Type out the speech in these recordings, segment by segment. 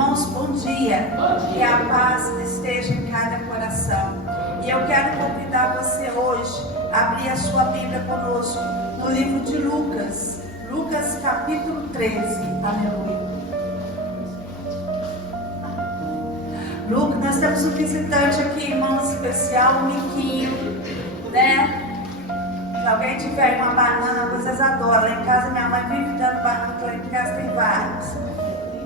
Irmãos, bom dia. Que a paz esteja em cada coração. E eu quero convidar você hoje a abrir a sua Bíblia conosco no livro de Lucas. Lucas capítulo 13. Aleluia. Lucas, nós temos um visitante aqui, irmão especial, um Miquinho, né? Se alguém tiver uma banana, vocês adoram. Lá em casa minha mãe vive dando banana, lá em casa tem vários.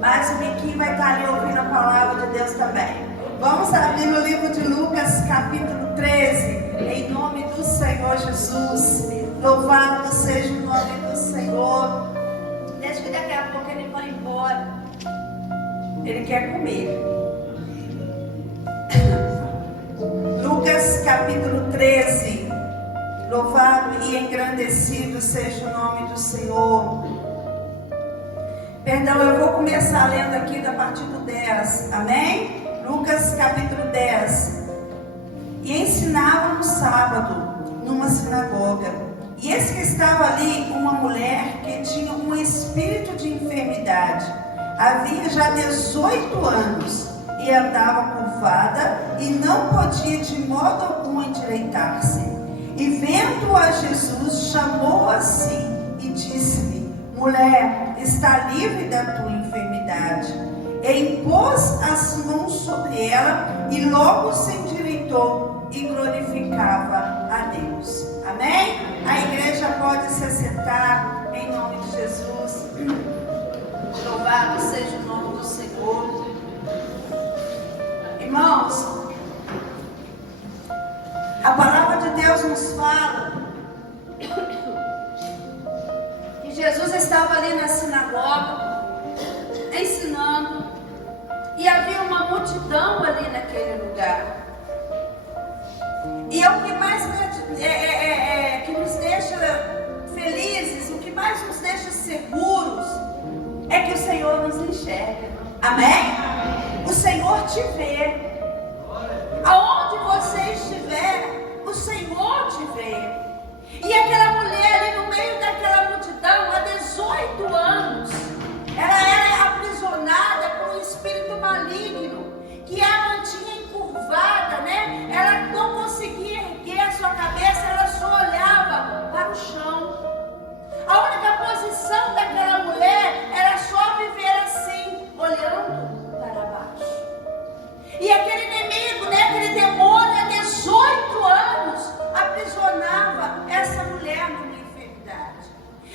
Mas o Miquinho vai estar ali ouvindo a palavra de Deus também. Vamos abrir no livro de Lucas, capítulo 13, em nome do Senhor Jesus. Louvado seja o nome do Senhor. Deixa que daqui a pouco ele vai embora. Ele quer comer. Lucas, capítulo 13. Louvado e engrandecido seja o nome do Senhor. Perdão, eu vou começar lendo aqui da partir do 10, amém? Lucas capítulo 10. E ensinava no sábado, numa sinagoga. E eis que estava ali uma mulher que tinha um espírito de enfermidade. Havia já 18 anos e andava curvada e não podia de modo algum endireitar-se. E vendo a Jesus, chamou-a assim e disse-lhe: mulher, está livre da tua enfermidade. E impôs as mãos sobre ela e logo se endireitou e glorificava a Deus. Amém? A igreja pode se assentar em nome de Jesus. Louvado seja o nome do Senhor. Irmãos, a palavra de Deus nos fala que Jesus estava ali na sinagoga ensinando e havia uma multidão ali naquele lugar. E é o que mais que nos deixa felizes, o que mais nos deixa seguros é que o Senhor nos enxerga. Amém? O Senhor te vê. Aonde você estiver, o Senhor te vê. E aquela mulher ali no meio daquela multidão, há 18 anos, ela era aprisionada por um espírito maligno que a mantinha encurvada, né? Ela não conseguia erguer a sua cabeça, ela só olhava para o chão. A única posição daquela mulher era só viver assim, olhando para baixo. E aquele inimigo, né, aquele demônio, há 18 anos, aprisionava essa mulher numa enfermidade.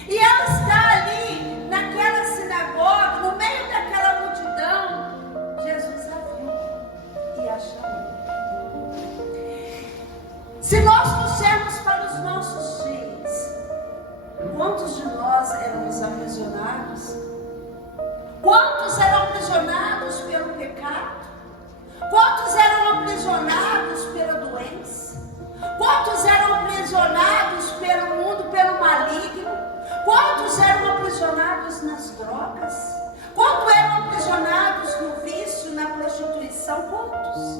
E ela está ali, naquela sinagoga, no meio daquela multidão. Jesus a viu e a chamou. Se nós trouxermos para os nossos dias, quantos de nós éramos aprisionados? Quantos eram aprisionados pelo pecado? Quantos eram aprisionados pela doença? Quantos eram aprisionados pelo mundo, pelo maligno? Quantos eram aprisionados nas drogas? Quantos eram aprisionados no vício, na prostituição? Quantos?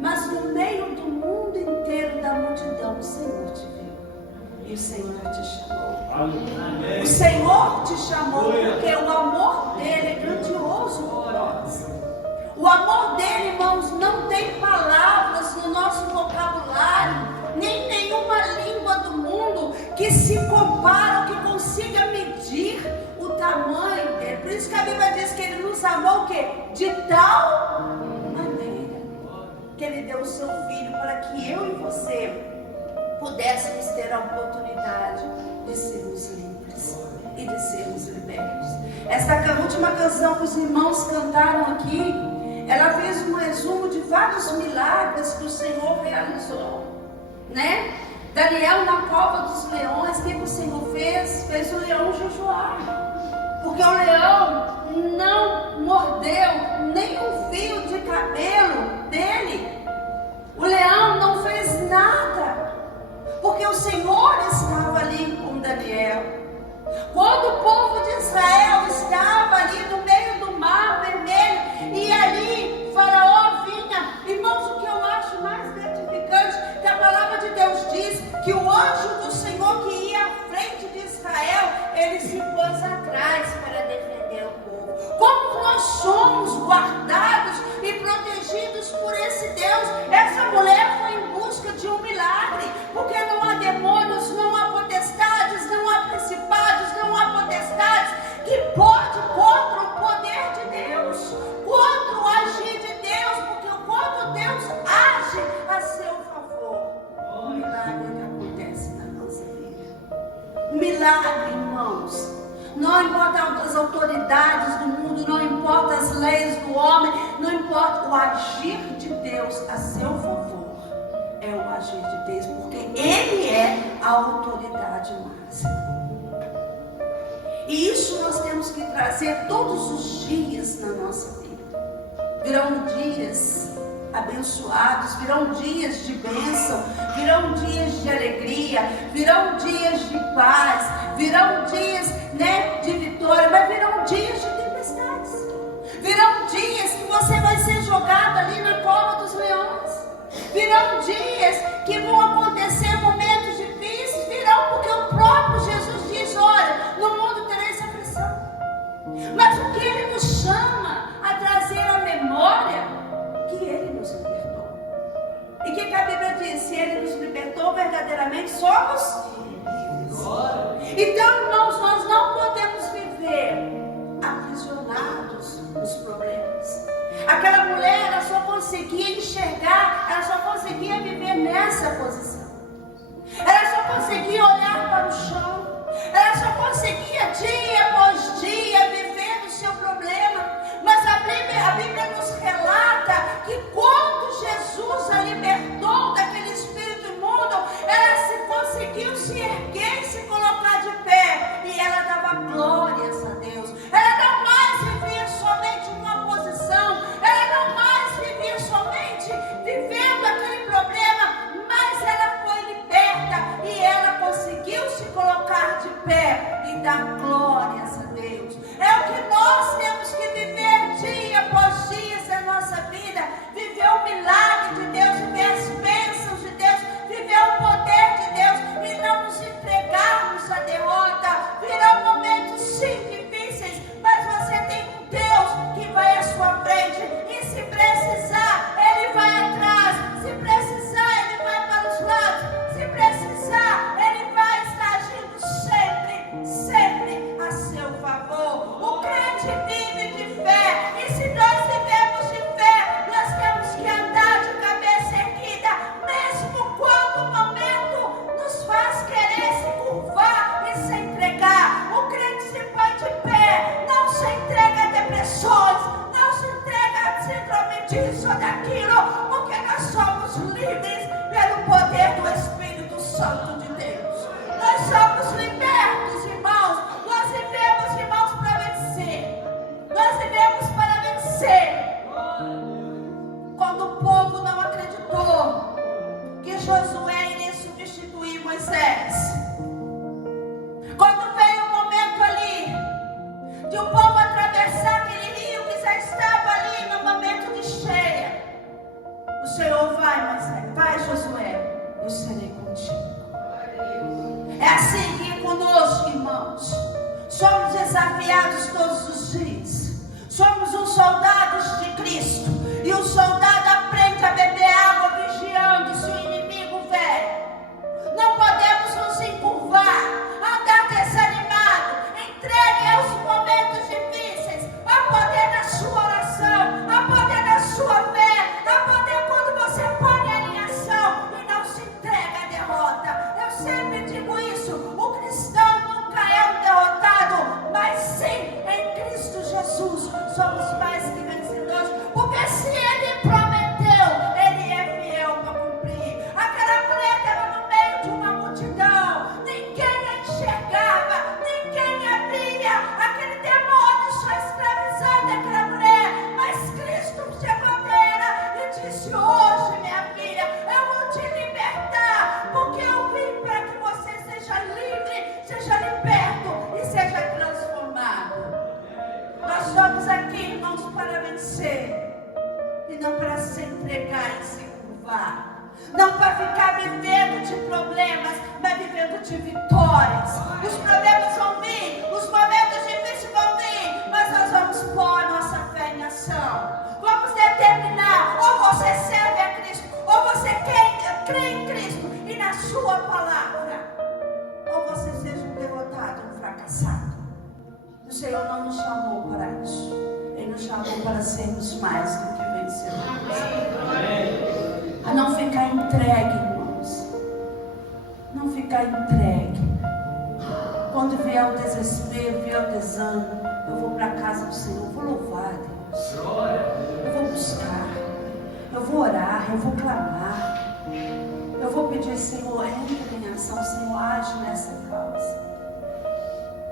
Mas no meio do mundo inteiro, da multidão, o Senhor te viu. E o Senhor te chamou. Amém. O Senhor te chamou porque o amor dele é grandioso por nós. O amor dele, irmãos, não tem palavras no nosso vocabulário, nem nenhuma língua do mundo que se compara ou que consiga medir o tamanho dele. Por isso que a Bíblia diz que ele nos amou o quê? De tal maneira que ele deu o seu filho para que eu e você pudéssemos ter a oportunidade de sermos livres e de sermos libertos. Essa última canção que os irmãos cantaram aqui, ela fez um resumo de vários milagres que o Senhor realizou, né? Daniel na cova dos leões, o que o Senhor fez? Fez o leão jejuar, porque o leão não mordeu nem um fio de cabelo dele. O leão não fez nada, porque o Senhor estava ali com Daniel. Quando o povo de Israel estava ali no meio do mar vermelho, e ali Faraó vinha, irmãos, o que eu acho mais gratificante, que a palavra de Deus diz que o anjo do Senhor que ia à frente de Israel, ele se pôs atrás para defender o povo. Como nós somos guardados autoridades do mundo, não importa as leis do homem, não importa o agir de Deus a seu favor, é o agir de Deus, porque Ele é a autoridade máxima. E isso nós temos que trazer todos os dias na nossa vida. Virão dias abençoados, virão dias de bênção, virão dias de alegria, virão dias de paz, virão dias, de vitória, mas virão dias de tempestades. Virão dias que você vai ser jogado ali na cova dos leões. Virão dias que vão acontecer momentos difíceis, virão porque o próprio Jesus diz: olha, no mundo tereis aflição. Mas o que Ele nos chama a trazer à memória, que Ele nos libertou. E que a Bíblia diz: se Ele nos libertou, verdadeiramente somos livres. Então, irmãos, nós não podemos viver aprisionados nos problemas. Aquela mulher, ela só conseguia enxergar, ela só conseguia viver nessa posição. Ela só conseguia olhar para o chão. Ela só conseguia dia após dia viver no seu problema. Mas a Bíblia nos relata que quando Jesus a libertou daquele espírito imundo, ela conseguiu se erguer e se colocar de pé. E ela dava glórias a Deus. Ela não mais vivia somente numa posição. Ela não mais vivia somente vivendo aquele problema. Mas ela foi liberta e ela conseguiu se colocar de pé e dar glórias a Deus. É o que nós temos que viver dia após dia na nossa vida. Viver o milagre de Deus, viver as bênçãos de Deus, viver o poder de Deus e não nos entregarmos à derrota. Virão momentos sim difíceis, mas você tem um Deus que vai à sua frente e se precisar, Ele vai atrás. Se precisar, Ele vai para os lados. Se precisar, Ele vai estar agindo sempre, sempre a seu favor. O crente vive de fé, e se nós vivemos de fé, nós temos que andar de cabeça erguida, mesmo quando o momento nos faz querer se curvar e se entregar. O crente se põe de pé, não se entrega a depressões, não se entrega a síndrome disso ou daquilo, porque nós somos livres pelo poder do Espírito Santo de Deus. Nós somos libertos, irmãos. Nós vivemos, irmãos, para vencer. Nós vivemos para vencer. Quando o povo não acreditou que Josué iria substituir Moisés, quando veio o momento ali de o povo atravessar aquele rio que já estava ali no momento de cheia, o Senhor: vai, Moisés, vai, Josué, eu serei contigo. É assim que é conosco, irmãos. Somos desafiados todos os dias. Somos os soldados de Cristo. E o soldado aprende a beber água vigiando se o inimigo vem. Não podemos nos encurvar, andar desanimado. Entregue aos momentos difíceis. Há poder na sua oração, há poder na sua fé, há poder quando você põe em ação e não se entrega à derrota. Eu sempre digo isso: o cristão nunca é um derrotado, mas sim, em Cristo Jesus somos mais que vencedores, porque se Ele prometeu, Ele é fiel para cumprir. Aquela mulher estava no meio de uma multidão, ninguém a enxergava, ninguém a via, aquele demônio só escravizando aquela mulher, mas Cristo chegou nela e disse: hoje, minha filha, eu vou te libertar, porque eu vim para que você seja livre, seja liberto e seja transformado. Nós estamos aqui, irmãos, para vencer e não para se entregar e se curvar, não para ficar vivendo de problemas, mas vivendo de vitórias. Os problemas vão vir, os momentos difíceis vão vir, mas nós vamos pôr a nossa fé em ação. Vamos determinar: ou você serve a Cristo, ou você crê em Cristo e na sua palavra, ou você seja um derrotado, um fracassado. O Senhor não nos chamou para isso. Ele nos chamou para sermos mais do que vencedores. A não ficar entregue, irmãos. Não ficar entregue. Quando vier o desespero, vier o desânimo, eu vou para a casa do Senhor, eu vou louvar a Deus, eu vou buscar, eu vou orar, eu vou clamar, eu vou pedir, Senhor, entra em ação, Senhor, age nessa causa.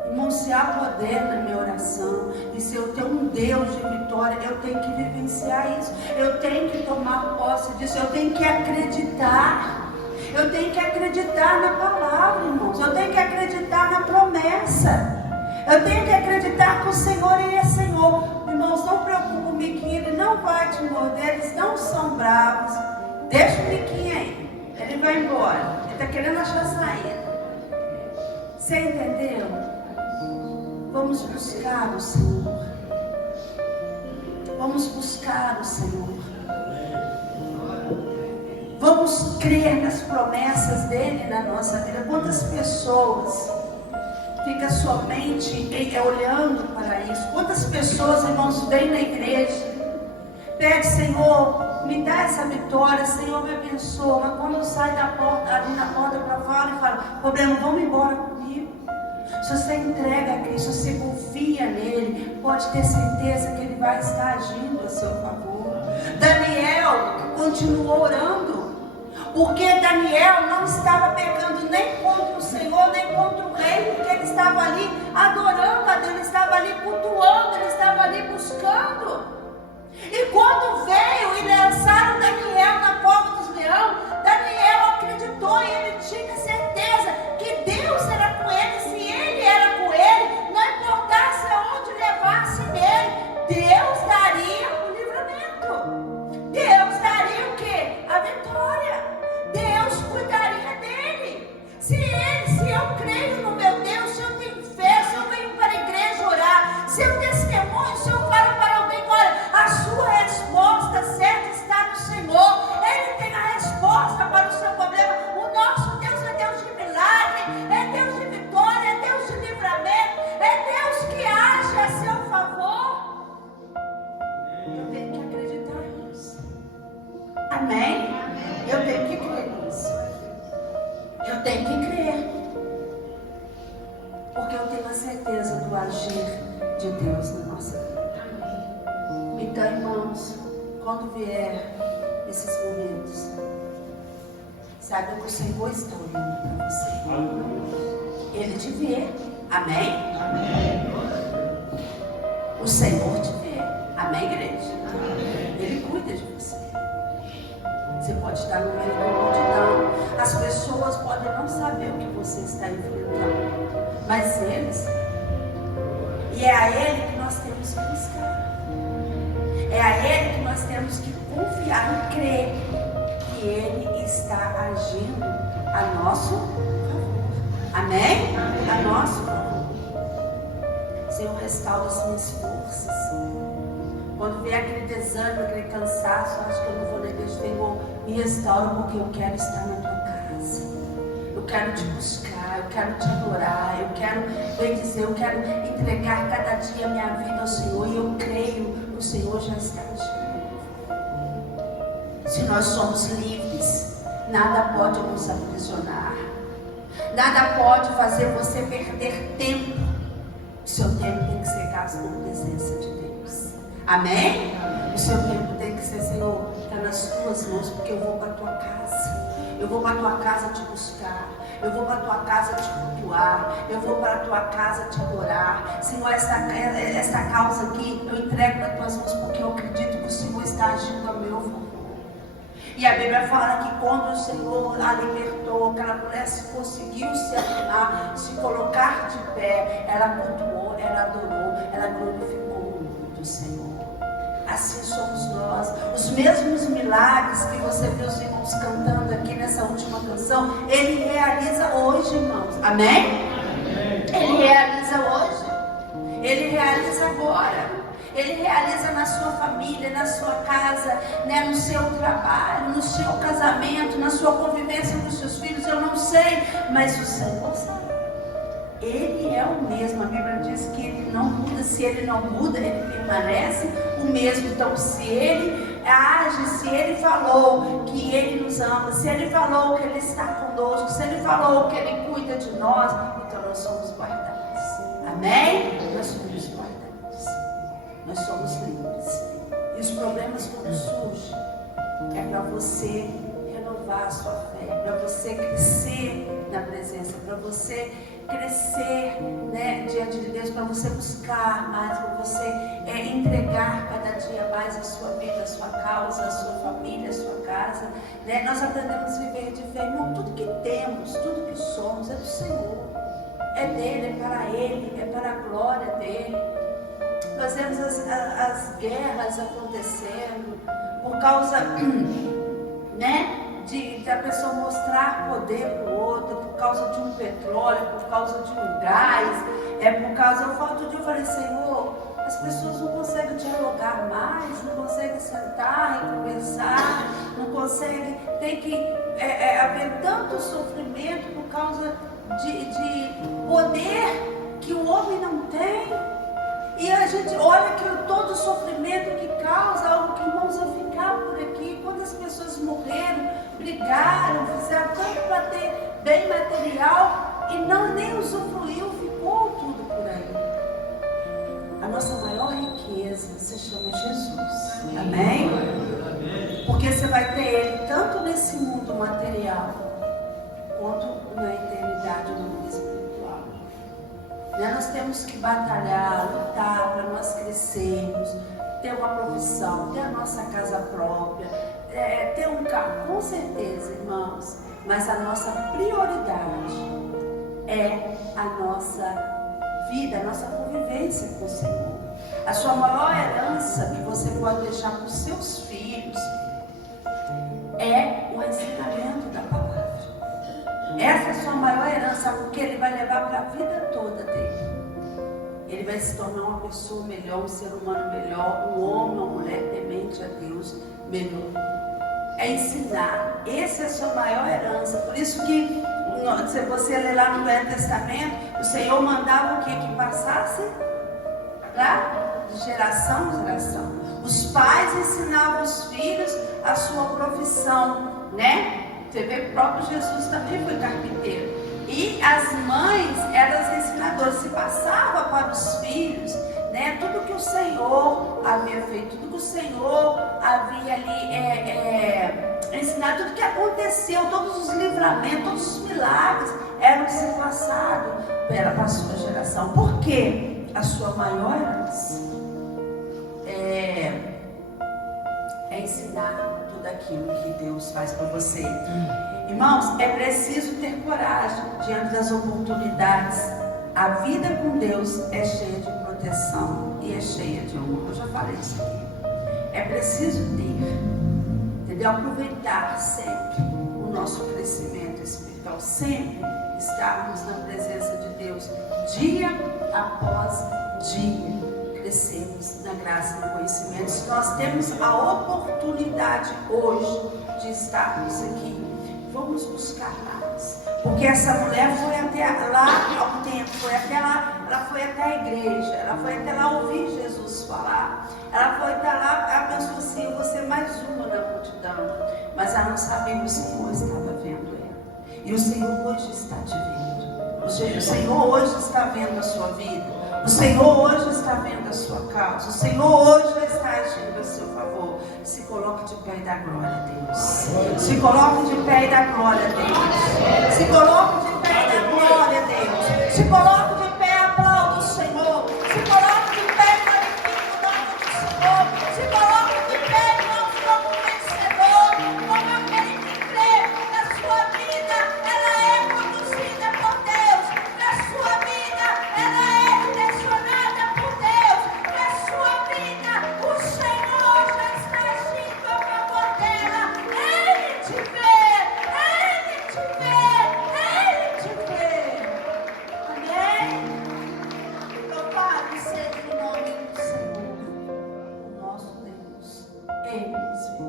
Irmão, se há poder na minha oração, e se eu tenho um Deus de vitória, eu tenho que vivenciar isso, eu tenho que tomar posse disso, eu tenho que acreditar, eu tenho que acreditar na palavra, irmãos, eu tenho que acreditar na promessa, eu tenho que acreditar que o Senhor, Ele é Senhor. Irmãos, não preocupe o Miquinho, ele não vai te morder, eles não são bravos, deixa o Miquinho aí, ele vai embora, ele está querendo achar saída. Você entendeu? Vamos buscar o Senhor. Vamos buscar o Senhor. Vamos crer nas promessas dele na nossa vida. Quantas pessoas ficam somente olhando para isso? Quantas pessoas, irmãos, vêm na igreja, pede, Senhor, me dá essa vitória, Senhor, me abençoa. Mas quando sai da porta, ali na porta para fora e fala, problema, vamos embora comigo. Se você entrega a Cristo, se você confia nele, pode ter certeza que ele vai estar agindo a seu favor. Daniel continuou orando, porque Daniel não estava pecando nem contra o Senhor, nem contra o rei, porque ele estava ali adorando a Deus, ele estava ali cultuando, ele estava ali buscando. E quando veio e lançaram Daniel na cova dos leões, Daniel acreditou e ele tinha certeza que Deus era com ele. Se ele era com ele, não importasse aonde levasse nele, Deus daria o livramento. Deus daria o quê? A vitória. Deus cuidaria dele. Se eu creio no meu Deus, se eu tenho fé, se eu venho para a igreja orar, se eu testemunho, se eu falo para alguém, olha, a sua resposta certa está no Senhor. Ele tem a resposta para o seu problema. O nosso Deus é Deus de milagre, é Deus de vitória, é Deus de livramento, é Deus que age a seu favor. Eu tenho que acreditar nisso. Amém? Eu tenho que crer nisso. Eu tenho que crer. Porque eu tenho a certeza do agir de Deus na nossa vida. Então, irmãos, quando vier esses momentos, saiba que o Senhor está olhando para você. Ele te vê. Amém? Amém. O Senhor te vê. Amém, igreja? Amém. Ele cuida de você. Você pode estar no meio da multidão. As pessoas podem não saber o que você está enfrentando, mas eles. E é a Ele que nós temos que buscar. É a Ele que nós temos que confiar e crer que Ele está agindo a nosso favor. Amém? A nosso favor. Senhor, restaura as minhas forças. Quando vier aquele desânimo, aquele cansaço, acho que eu não vou na igreja, Senhor, me restaura, porque eu quero estar na tua casa. Eu quero te buscar, eu quero te adorar, eu quero, bem dizer, eu quero entregar cada dia a minha vida ao Senhor, e eu creio que o Senhor já está agindo. Se nós somos livres, nada pode nos aprisionar, nada pode fazer você perder tempo. O seu tempo tem que ser gasto na presença de Deus. Amém? O seu tempo tem que ser, Senhor, está nas tuas mãos, porque eu vou para a tua casa. Eu vou para a tua casa te buscar. Eu vou para a tua casa te cultuar. Eu vou para a tua casa te adorar. Senhor, esta causa aqui eu entrego nas tuas mãos, porque eu acredito que o Senhor está agindo a meu favor. E a Bíblia fala que quando o Senhor a libertou, aquela mulher conseguiu se arrumar, se colocar de pé, ela cultuou, ela adorou, ela glorificou o nome do Senhor. Assim somos nós. Os mesmos milagres que você viu os irmãos cantando aqui nessa última canção, Ele realiza hoje, irmãos. Amém? Amém. Ele realiza hoje. Ele realiza agora. Ele realiza na sua família, na sua casa, né, no seu trabalho, no seu casamento, na sua convivência com os seus filhos. Eu não sei, mas o Senhor sabe. Ele é o mesmo. A Bíblia diz que Ele não muda. Se Ele não muda, Ele permanece o mesmo. Então, se Ele age, se Ele falou que Ele nos ama, se Ele falou que Ele está conosco, se Ele falou que Ele cuida de nós, então nós somos guardados. Amém? Nós somos guardados. nós somos livres. E os problemas quando surgem, é para você renovar a sua fé, para você crescer na presença, para você crescer, né, diante de Deus, para você buscar mais, para você entregar cada dia mais a sua vida, a sua causa, a sua família, a sua casa, né? Nós aprendemos a viver de fé, irmão. Tudo que temos, tudo que somos é do Senhor, é dele, é para ele, é para a glória dele. Nós vemos as guerras acontecendo por causa, né, de a pessoa mostrar poder para o outro, por causa de um petróleo, por causa de um gás, por causa. Eu falei, Senhor, as pessoas não conseguem dialogar mais, não conseguem sentar e conversar, não conseguem, tem que haver tanto sofrimento por causa de poder que o homem não tem. E a gente olha que todo o sofrimento que causa, algo que irmãos vai ficar por aqui. Quantas pessoas morreram, brigaram, fizeram tanto para ter bem material e nem usufruiu, ficou tudo por aí. A nossa maior riqueza se chama Jesus. Amém? Porque você vai ter Ele tanto nesse mundo material quanto na eternidade no mundo espiritual. Nós temos que batalhar, lutar para nós crescermos, ter uma profissão, ter a nossa casa própria, ter um carro, com certeza, irmãos. Mas a nossa prioridade é a nossa vida, a nossa convivência com o Senhor. A sua maior herança que você pode deixar para os seus filhos é o ensinamento da palavra. Essa é a sua maior herança, porque ele vai levar para a vida toda dele. Ele vai se tornar uma pessoa melhor, um ser humano melhor, um homem, uma mulher temente a Deus melhor. É ensinar. Essa é a sua maior herança. Por isso que, se você ler lá no Velho Testamento, o Senhor mandava o que? Que passasse de geração em geração. Os pais ensinavam os filhos a sua profissão, né? Você vê que o próprio Jesus também foi carpinteiro. E as mães eram as ensinadoras. Se passava para os filhos, né, tudo que o Senhor havia feito, tudo que o Senhor havia ali ensinado, tudo que aconteceu, todos os livramentos, todos os milagres eram de ser passados para a sua geração. Por quê? A sua maior herança é ensinar tudo aquilo que Deus faz para você. Irmãos, é preciso ter coragem diante das oportunidades. A vida com Deus é cheia de proteção e é cheia de honra. Eu já falei isso aqui. É preciso ter, entendeu? Aproveitar sempre o nosso crescimento espiritual, sempre estarmos na presença de Deus, dia após dia. Crescemos na graça e no conhecimento. Se nós temos a oportunidade hoje de estarmos aqui, vamos buscar mais. Porque essa mulher foi até lá ao templo, foi até lá, ela foi até a igreja, ela foi até lá ouvir Jesus falar. Ela foi até lá, ela pensou assim, eu vou ser mais uma na multidão. Mas ela não sabia que o Senhor estava vendo ela. E o Senhor hoje está te vendo. O Senhor hoje está vendo a sua vida. O Senhor hoje está vendo a sua causa. O Senhor hoje está agindo a seu favor. Se coloque de pé e dá glória a Deus. Se coloque de pé e dá glória a Deus. Se coloque de pé e dá glória a Deus. Se coloque de pé e aplaude o Senhor. Se coloque de pé e glorifique o nome do Senhor. Se coloque de pé e vamos como vencedor. Como aquele que crê na sua vida, ela é conduzida por Deus. Na sua vida, ela é direcionada por Deus. Na sua vida, o Senhor já está agindo a favor dela. Ele te vê, Ele te vê, Ele te vê. Amém? Louvado seja o nome do Senhor, o nosso Deus. Ele nos vê.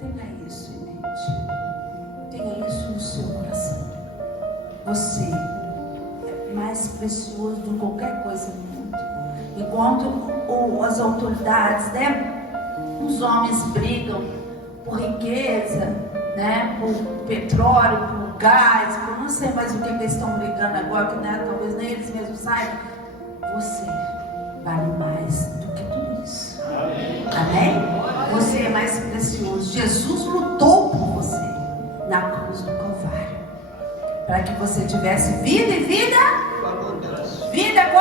Tenha isso em mente. Tenha isso no seu coração. Você é mais precioso do que qualquer coisa no mundo. Enquanto as autoridades, né, os homens brigam por riqueza, né, por petróleo, por gás, por não sei mais o que eles estão brigando agora, que, né, talvez nem eles mesmos saibam. Você vale mais do que tudo isso. Amém? Você é mais precioso. Jesus lutou por você na cruz do Calvário, para que você tivesse vida e vida com abundância. Vida com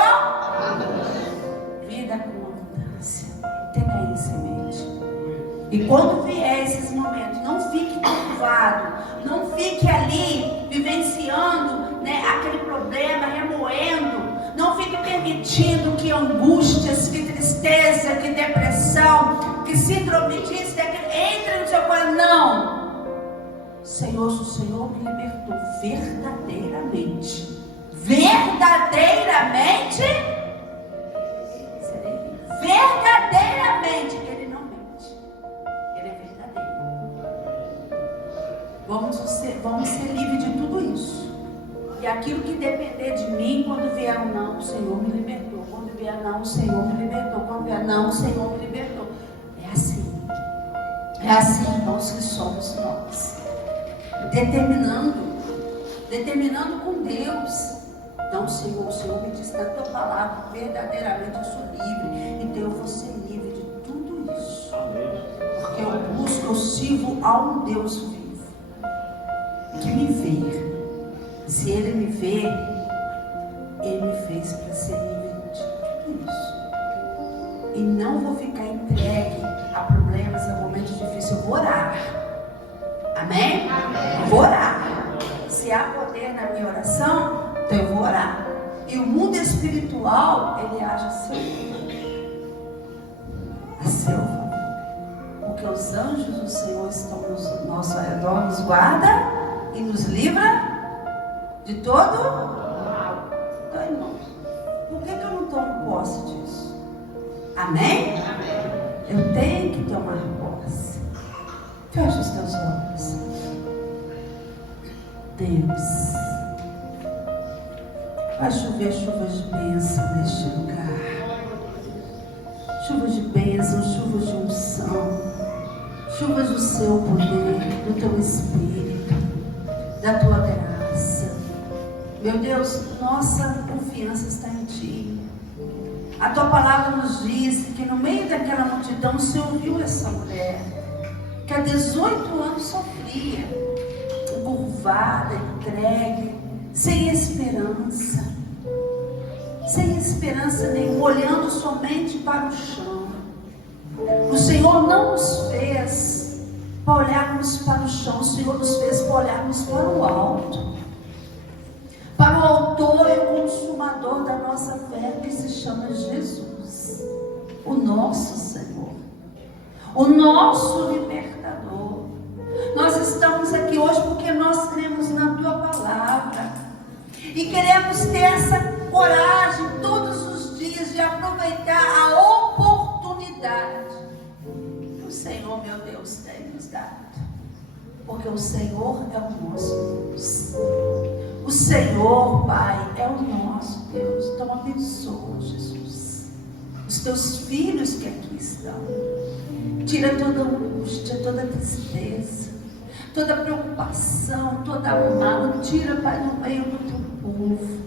abundância. Tenha isso em mente. E quando vier esses momentos, não fique curvado, não fique ali vivenciando, né, aquele problema, remoendo. Não fique permitindo que angústias, que tristeza, que depressão, que síndrome disso, entre no seu coração. Não. Senhor, o Senhor me libertou verdadeiramente. Verdadeiramente. Verdadeiramente. Ele não mente. Ele é verdadeiro. Vamos ser livres de tudo isso. E aquilo que depender de mim, quando vier um não, o Senhor me libertou. Quando vier não, o Senhor me libertou. Quando vier não, o Senhor me libertou. É assim. É assim, irmãos, que somos nós. Determinando com Deus. Não, Senhor, o Senhor me disse na tua palavra, verdadeiramente eu sou livre. Então eu vou ser livre de tudo isso. Porque eu busco, eu sirvo a um Deus vivo, que me vê. Se Ele me vê, Ele me fez para ser livre de tudo isso. E não vou ficar entregue a problemas, a momentos difíceis. Eu vou orar. Amém? Eu vou orar. Se há poder na minha oração, então eu vou orar. E o mundo espiritual, ele age a seu favor. Porque os anjos do Senhor estão ao nosso redor, nos guarda e nos livra de todo mal. Então, irmãos, por que eu não tomo posse disso? Amém? Eu tenho que tomar posse. Feche os teus olhos. Deus, vai chover chuvas de bênção neste lugar. Chuvas de bênção, chuvas de unção, chuvas do seu poder, do teu Espírito, da tua graça. Meu Deus, nossa confiança está em Ti. A Tua palavra nos diz que no meio daquela multidão o Senhor viu essa mulher, que há 18 anos sofria, encurvada, entregue, sem esperança nenhuma, olhando somente para o chão. O Senhor não nos fez para olharmos para o chão, o Senhor nos fez para olharmos para o alto, para o autor e o consumador da nossa fé, que se chama Jesus, o nosso Senhor, o nosso libertador. Nós estamos aqui hoje porque nós cremos na Tua palavra e queremos ter essa coragem todos os dias de aproveitar a oportunidade que o Senhor, meu Deus, tem nos dado. Porque o Senhor é o nosso Deus. O Senhor, Pai, é o nosso Deus. Então abençoa, Jesus, os Teus filhos que aqui estão. Tira toda angústia, toda tristeza, toda preocupação, toda mágoa. Tira, Pai, no meio do Teu povo.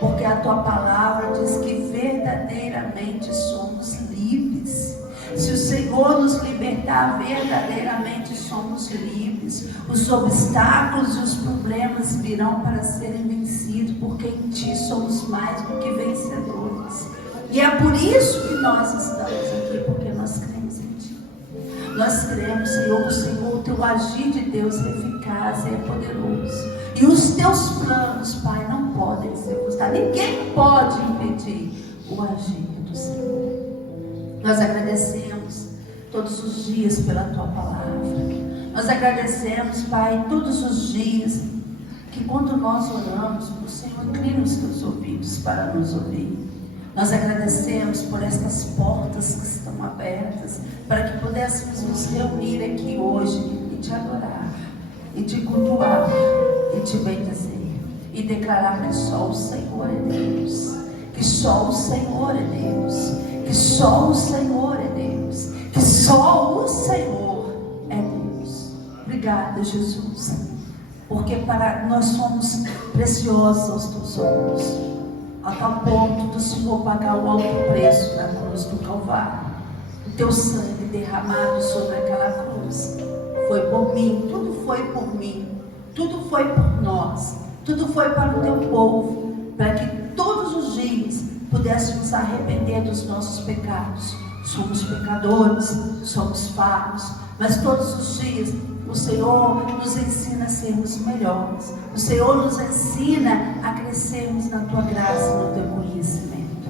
Porque a Tua palavra diz que verdadeiramente somos livres. Se o Senhor nos libertar, verdadeiramente somos livres. Os obstáculos e os problemas virão para serem vencidos, porque em Ti somos mais do que vencedores. E é por isso que nós estamos aqui, porque nós cremos em Ti. Nós cremos, Senhor, o Teu agir de Deus é eficaz e é poderoso. E os Teus planos, Pai, não podem ser frustrados. Ninguém pode impedir o agir do Senhor. Nós agradecemos todos os dias pela Tua palavra. Nós agradecemos, Pai, todos os dias que quando nós oramos, o Senhor inclina os Teus ouvidos para nos ouvir. Nós agradecemos por estas portas que estão abertas, para que pudéssemos nos reunir aqui hoje e Te adorar, e Te cultuar, e Te bendizer, e declarar que só o Senhor é Deus, que só o Senhor é Deus, que só o Senhor é Deus, que só o Senhor é Deus. Obrigada, Jesus, porque nós somos preciosos aos Teus olhos. a tal ponto do Senhor pagar o alto preço na cruz do Calvário. O teu sangue derramado sobre aquela cruz foi por mim, tudo foi por mim, tudo foi por nós, tudo foi para o teu povo, para que todos os dias pudéssemos arrepender dos nossos pecados. Somos pecadores, somos falhos, mas todos os dias o Senhor nos ensina a sermos melhores. O Senhor nos ensina a crescermos na tua graça e no teu conhecimento.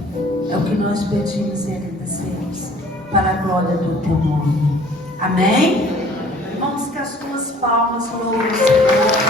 É o que nós pedimos e agradecemos para a glória do teu nome. Amém? Vamos com as tuas palmas, louve o Senhor.